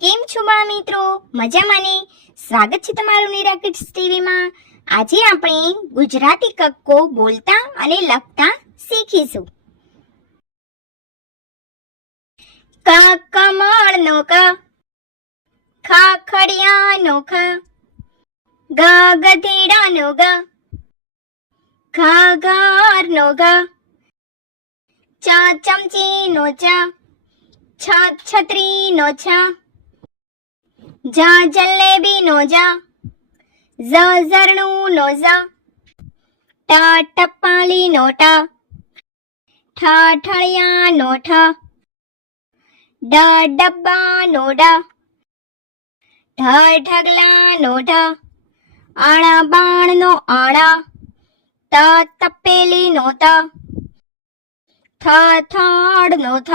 કેમ છો બાળ મિત્રો? મજામાં ને? સ્વાગત છે તમારું નિરા કિડ્સ ટીવીમાં. આજે આપણે ગુજરાતી કક્કો બોલતા અને લખતા શીખીશું. ક કમળનો ક, ખ ખડિયાનો ખ, ગ ગધેડાનો ગ, ઘ ઘરનો ઘ, ચ ચમચીનો ચ, છ છત્રીનો છ, જ જલેબીનો જ, ઝ ઝરણુંનો ઝ, ટ ટપાલીનો ટ, ઠ ઠળિયાનો ઠ, ડ ડબ્બાનો ડ, ઢ ઢગલાનો ઢ, અણ બાણનો અણ, ત તપેલીનો ત, થ થડનો થ,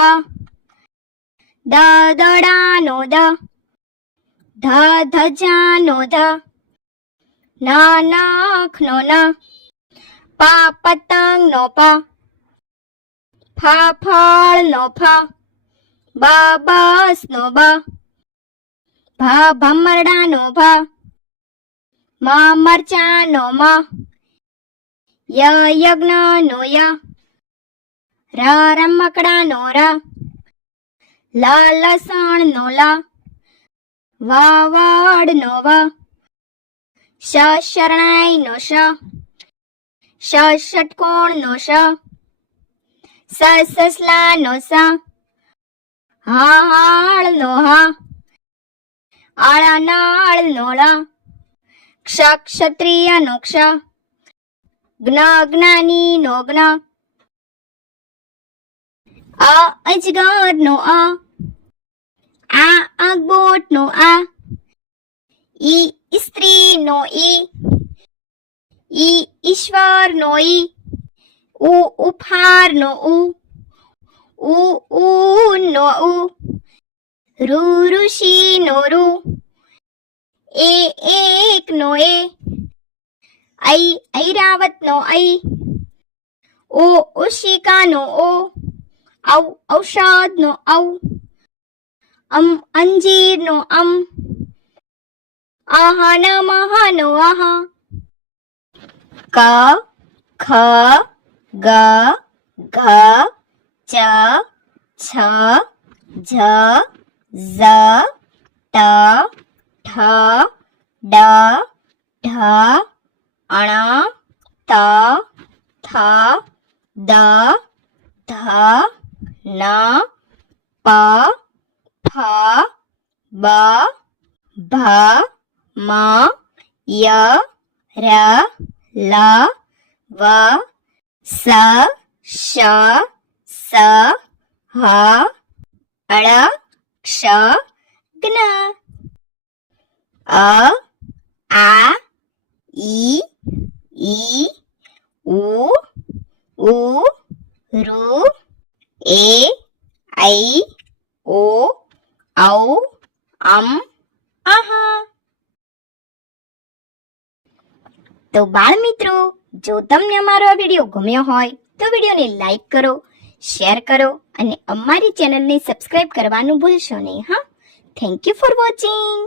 દ દડાનો દ, ધ ધજાનો ધ, ન નખનો ન, પ પતંગનો પ, ફ ફળનો ફ, બ બસનો બ, ભ ભમરડાનો ભ, મ મરચાનો મ, ય યજ્ઞનો ય, ર રમકડાનો ર, લ લસણનો લ, વ વડનો વ, શ શરણાઈનો શ, ષ ષટકોણનો ષ, સ સસલાનો સ, હ હળનો હ, અળ નળનો ળ, ક્ષ ક્ષત્રિયનો ક્ષ, જ્ઞ જ્ઞાનીનો જ્ઞ, અ અજગરનો અ, આ અગબોટનો આ, ઈ સ્ત્રીનો ઈ ઈશ્વરનો ઈ, ઉ ઉપહારનો ઉ ઊનો ઉ, ઋ ઋષિનો ઋ, એકનો એ, ઐરાવતનો ઐ, ઓ ઓશિકાનો ઓ, ઔ ઔષધનો ઔ, અંજીરનો અમ, અહ નમઃનો અહ, ક ખ ગ ઘ ચ છ જ ઝ ટ ઠ ડ ઢ અણ ત થ દ ધ ન પ ફ બ ભ મ ય ર લ વ સ શ સ હ ળ ક્ષ જ્ઞ, અ આ ઈ ઉ ઋ એ ઐ ઓ ઔ અમ અહ. તો બાળ મિત્રો, જો તમને અમારો આ વિડીયો ગમ્યો હોય તો વિડીયોને લાઈક કરો, શેર કરો અને અમારી ચેનલને સબસ્ક્રાઇબ કરવાનું ભૂલશો નહીં. હા, થેન્ક યુ ફોર વોચિંગ.